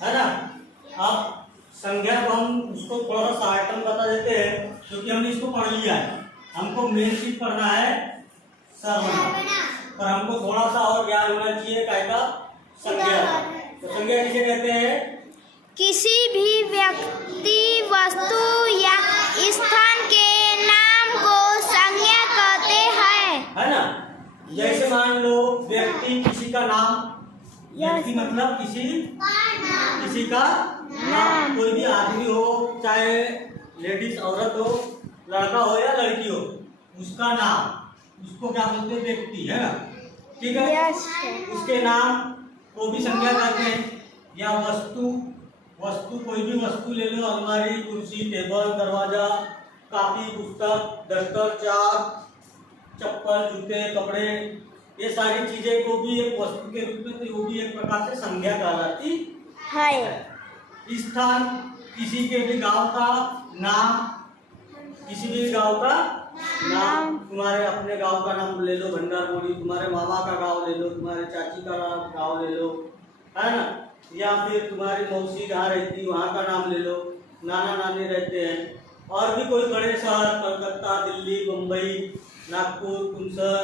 है ना। अब संज्ञा को हम उसको थोड़ा सा आइटम बता देते हैं, क्योंकि हमने इसको पढ़ लिया है। हमको मेन चीज पढ़ना है सर्वनाम, पर हमको थोड़ा सा और ज्ञान होना चाहिए काय का, संज्ञा। तो संज्ञा किसे कहते हैं? किसी भी व्यक्ति, वस्तु या स्थान के नाम को संज्ञा कहते हैं, है ना। जैसे मान लो व्यक्ति, किसी का नाम, व्यक्ति मतलब किसी का नाम। कोई भी आदमी हो, चाहे लेडीज औरत हो, लड़का हो या लड़की हो, उसका नाम, उसको क्या बोलते हैं? व्यक्ति, है ना। ठीक है। उसके नाम को भी संज्ञा कहते हैं। या वस्तु, कोई भी वस्तु ले लो, अलमारी, कुर्सी, टेबल, दरवाजा, कापी, पुस्तक, दफ्तर, चाक, चप्पल, जूते, कपड़े, ये सारी चीजें को भी एक वस्तु के रूप में, तो वो भी एक प्रकार से संज्ञा कहलाती है। स्थान, किसी के भी गांव का नाम, किसी भी गांव का नाम, तुम्हारे अपने गांव का नाम ले लो भंडारगोड़ी, तुम्हारे मामा का गांव ले लो, तुम्हारे चाची का गांव ले लो, है ना। या फिर तुम्हारी मौसी जहाँ रहती वहाँ का नाम ले लो, नाना नानी रहते हैं। और भी कोई बड़े शहर, कलकत्ता, दिल्ली, मुंबई, नागपुर, कुंसर,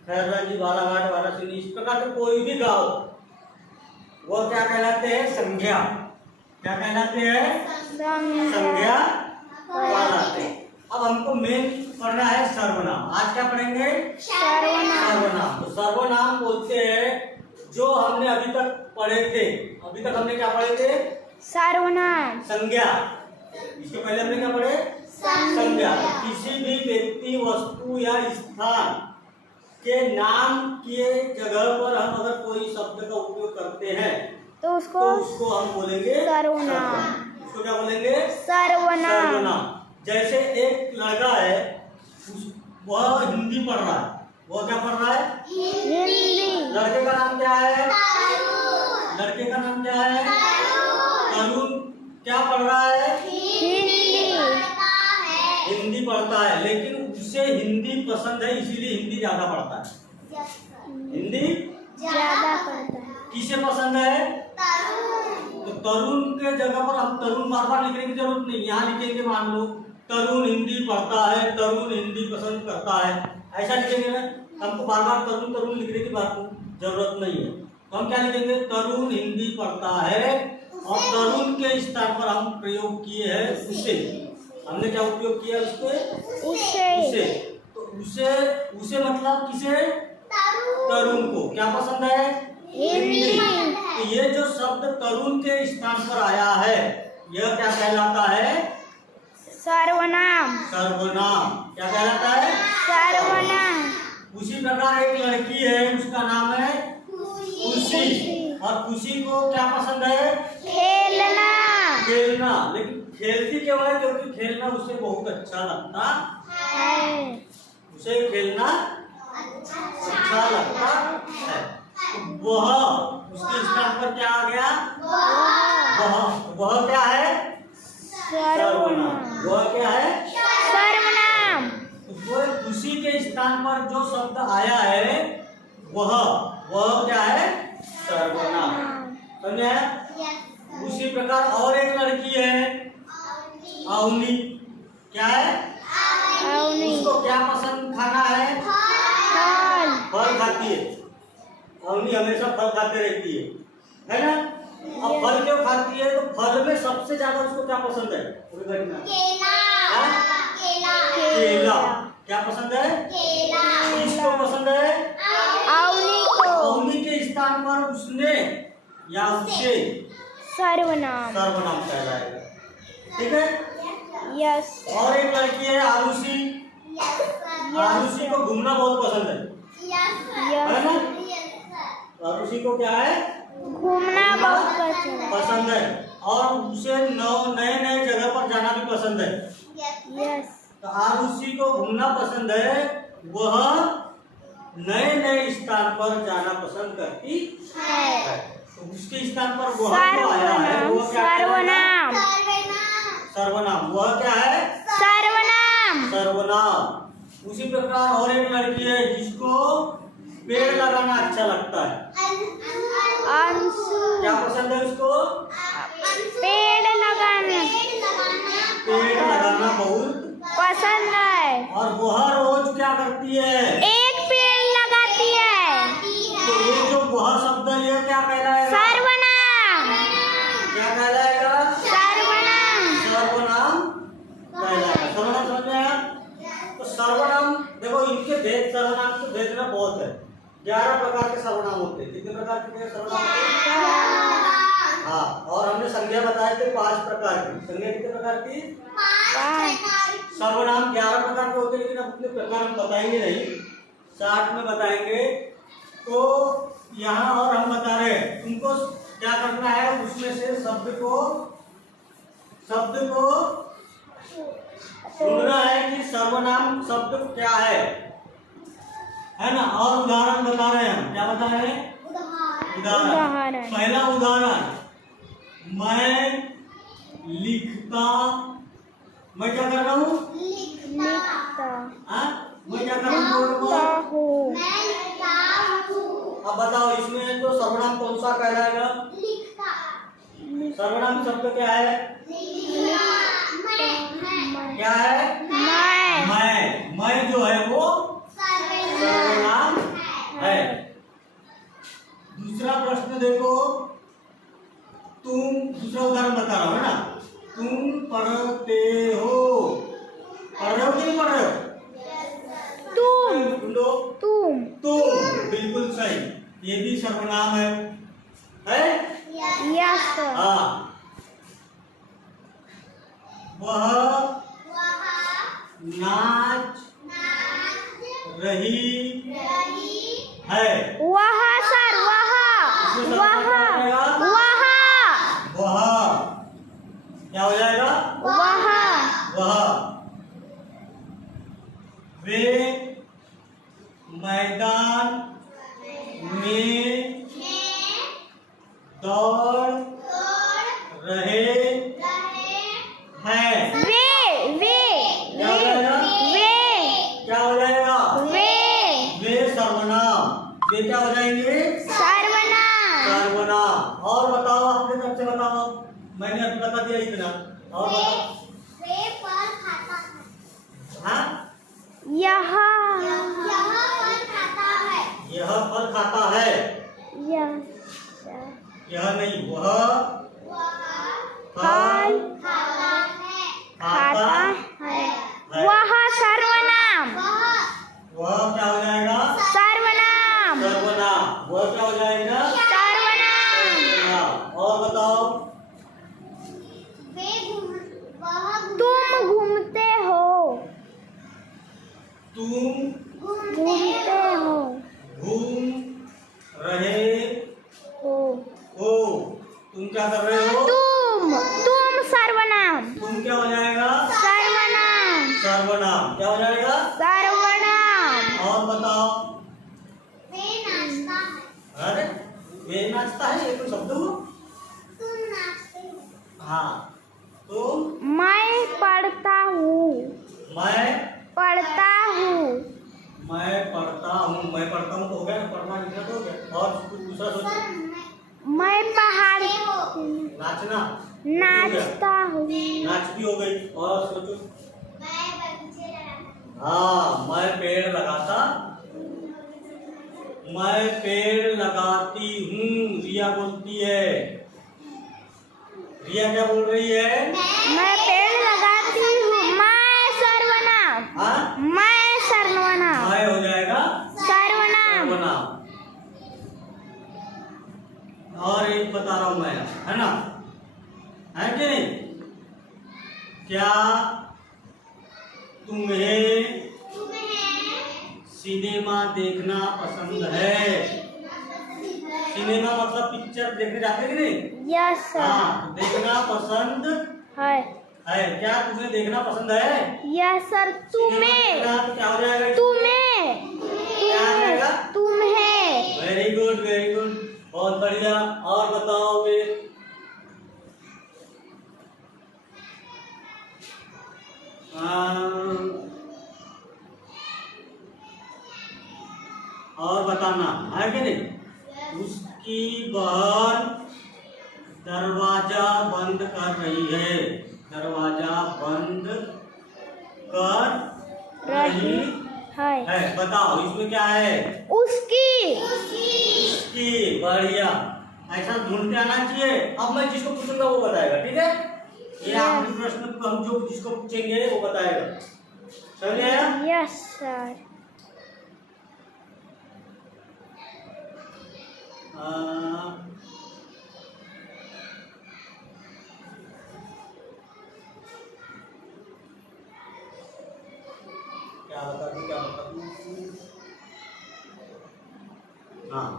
खैरराजी, बालाघाट, वाराणसी, इस प्रकार के कोई भी गांव, वो क्या कहलाते हैं? संज्ञा। क्या कहलाते हैं? संज्ञा कहलाते हैं। अब हमको मेन पढ़ना है सर्वनाम। आज क्या पढ़ेंगे? सर्वनाम। तो सर्वनाम बोलते हैं जो हमने अभी तक पढ़े थे। अभी तक हमने क्या पढ़े थे? सर्वनाम, संज्ञा। इसके पहले हमने क्या पढ़े? संज्ञा। किसी भी व्यक्ति, वस्तु या स्थान के नाम के जगह पर हम अगर कोई शब्द का उपयोग करते हैं तो उसको हम बोलेंगे सर्वनाम। उसको क्या बोलेंगे? सर्वनाम। जैसे एक लड़का है, वह हिंदी पढ़ रहा है। वो क्या पढ़ रहा है? हिंदी। लड़के का नाम क्या है? लड़के का नाम क्या है? तरुण। क्या पढ़ रहा है? हिंदी पढ़ता है, लेकिन उसे हिंदी पसंद है, इसीलिए हिंदी ज्यादा पढ़ता है। हिंदी ज्यादा पढ़ता है। किसे पसंद है? तो तरुण के जगह पर हम तरुण बार बार लिखने की जरूरत नहीं, यहाँ लिखेंगे मान लो तरुण हिंदी पढ़ता है, तरुण हिंदी पसंद करता है, ऐसा लिखेंगे ना। हमको बार बार तरुण तरुण लिखने की बात जरूरत नहीं है। तो हम क्या लिखेंगे? तरुण हिंदी पढ़ता है, और तरुण के स्थान पर हम प्रयोग किए हैं उसे। हमने क्या उपयोग किया? उसे। तो उसे मतलब किसे? तरुण को। क्या पसंद है? हिंदी। तो ये जो शब्द तरुण के स्थान पर आया है, यह क्या कहलाता है? सर्वनाम। क्या कहलाता है? सर्वनाम। उसी प्रकार एक लड़की है, उसका नाम है खुशी, और खुशी को क्या पसंद है? खेलना। लेकिन खेलती क्यों है? क्योंकि खेलना उसे बहुत अच्छा लगता है। उसे खेलना अच्छा लगता है। वह, उसके स्थान पर क्या आ गया? वह क्या है? सर्वनाम। वह क्या है? सर्वनाम। वो खुशी के स्थान पर जो शब्द आया है, वह क्या है? सर्वनाम। समझे? उसी प्रकार और एक लड़की है, अवनी। क्या है? उसको क्या पसंद खाना है? फल खाती है। अवनी हमेशा फल खाते रहती है ना। अब फल क्यों खाती है? तो फल में सबसे ज्यादा उसको क्या पसंद है? केला। क्या पसंद है? किसको पसंद है? अवनी के स्थान पर उसने या उसे सर्वनाम कहलाएगा। ठीक है। यस। और एक लड़की है आरुषि। आरुषि को घूमना बहुत पसंद है ना। आरुषि को क्या है? घूमना बहुत पसंद है, और उसे नए नए जगह पर जाना भी पसंद है। यस। तो आरुषि को घूमना पसंद है, वह नए नए स्थान पर जाना पसंद करती है। तो उसके स्थान पर वह तो आया है, वो क्या? सर्वनाम। वह क्या है? सर्वनाम। उसी प्रकार और एक लड़की है जिसको पेड़ लगाना अच्छा लगता है। क्या पसंद है उसको? कितने प्रकार के सर्वनाम होते? हाँ, और हमने संज्ञा बताए थे 5 प्रकार की। संज्ञा कितने प्रकार की? 5। सर्वनाम 11 प्रकार के होते हैं, लेकिन अब अपने प्रकार हम बताएंगे नहीं, 60 में बताएंगे। तो यहाँ और हम बता रहे हैं, तुमको क्या करना है, उसमें से शब्द को ढूंढना है कि सर्वनाम शब्द क्या है ना। और उदाहरण बता रहे हैं हम, क्या बता रहे हैं? उदाहरण। पहला उदाहरण, मैं लिखता, मैं क्या कर रहा हूँ? मैं क्या कर रहा हूँ? अब बताओ इसमें तो सर्वनाम कौन सा कहलाएगा? सर्वनाम शब्द क्या है? क्या है? मैं जो है वो सर्वनाम है। दूसरा प्रश्न देखो, दूसरा उदाहरण बता रहा हूँ ना, तुम पढ़ते हो, पढ़ रहे हो कि नहीं पढ़ रहे हो? तुम बिल्कुल सही, ये भी सर्वनाम है? Yes sir. हाँ, वह नाच रही है। वह सर, वह क्या हो जाएगा? वे मैदान में दौड़ रहे हैं। क्या हो जाएगा? वे सर्वनाम। वे क्या हो जाएंगे? सर्वनाम। और बताओ, अपने तरफ से बताओ, मैंने अभी बता दिया इतना। और बताओ। हाँ? यह फल खाता है। यह नहीं, वह फल खाता है। वह सर्वनाम। वह क्या हो जाएगा? सर्वनाम। वह क्या हो जाएगा? सर्वनाम। और बताओ, तुम घूमते हो। घूम रहे हो। तुम क्या कर रहे हो? तुम सर्वनाम। तुम क्या हो जाएगा? सर्वनाम। क्या हो जाएगा? सर्वनाम। और बताओ, अरे वे नाचता है, ये तो शब्द हो। हाँ, तुम। मैं पढ़ता हूँ। मैं पढ़ता हूँ तो हो गया ना, पढ़ना लिखना तो हो गया। और कुछ दूसरा सोचो। मैं पहाड़ नाचता हूँ। नाच भी हो गई। और सोचो। हाँ, मैं पेड़ लगाती हूँ, रिया बोलती है। रिया क्या बोल रही है? मैं पेड़ लगाती हूँ। मैं सर्वनाम। मैं हो जाएगा सर्वनाम। और एक बता रहा हूँ मैं, है ना, है कि नहीं? क्या तुम्हें सिनेमा देखना पसंद है? सिनेमा मतलब पिक्चर देखने जाते कि नहीं? Yes sir. हाँ, देखना पसंद है। क्या तुम्हें देखना पसंद है? Yes sir. तुम्हें। क्या हो जाएगा? क्या आ जाएगा? तुम्हें। वेरी गुड, बहुत बढ़िया। और बताओ वे, और बताना है कि नहीं? उसकी बहन दरवाजा बंद कर रही है। है। बताओ इसमें क्या है? उसकी। बढ़िया, ऐसा ढूंढते आना चाहिए। अब मैं जिसको पूछूंगा वो बताएगा, ठीक है? ये आखिरी प्रश्न को हम जो जिसको पूछेंगे वो बताएगा। समझ आया? Yes sir. क्या बता दूं हाँ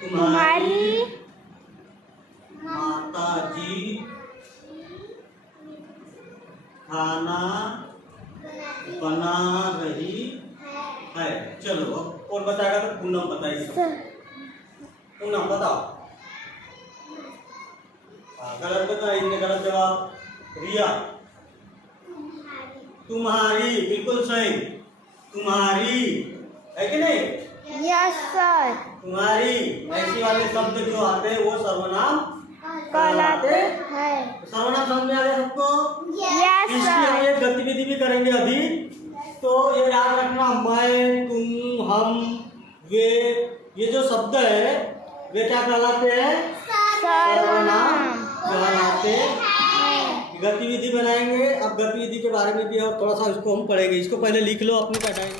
तुम्हारी माता जी खाना बना रही है। चलो अब कौन बताएगा तो पूनम बताइए। पूनम बताओ। गलत बताइए, गलत जवाब। रिया तुम्हारी, बिल्कुल सही। तुम्हारी है कि नहीं? Yes sir. तुम्हारी ऐसे वाले शब्द जो आते हैं वो सर्वनाम कहलाते हैं। सर्वनाम समझ में आ गया सबको? यस इसकी सर। हम एक गतिविधि भी करेंगे अभी, तो ये याद रखना, मैं, तुम, हम, वे, ये जो शब्द है वे क्या कहलाते हैं? सर्वनाम कहलाते हैं। गतिविधि बनाएंगे। अब गतिविधि के बारे में भी और थोड़ा सा इसको हम पढ़ेंगे। इसको पहले लिख लो अपनी डायरी।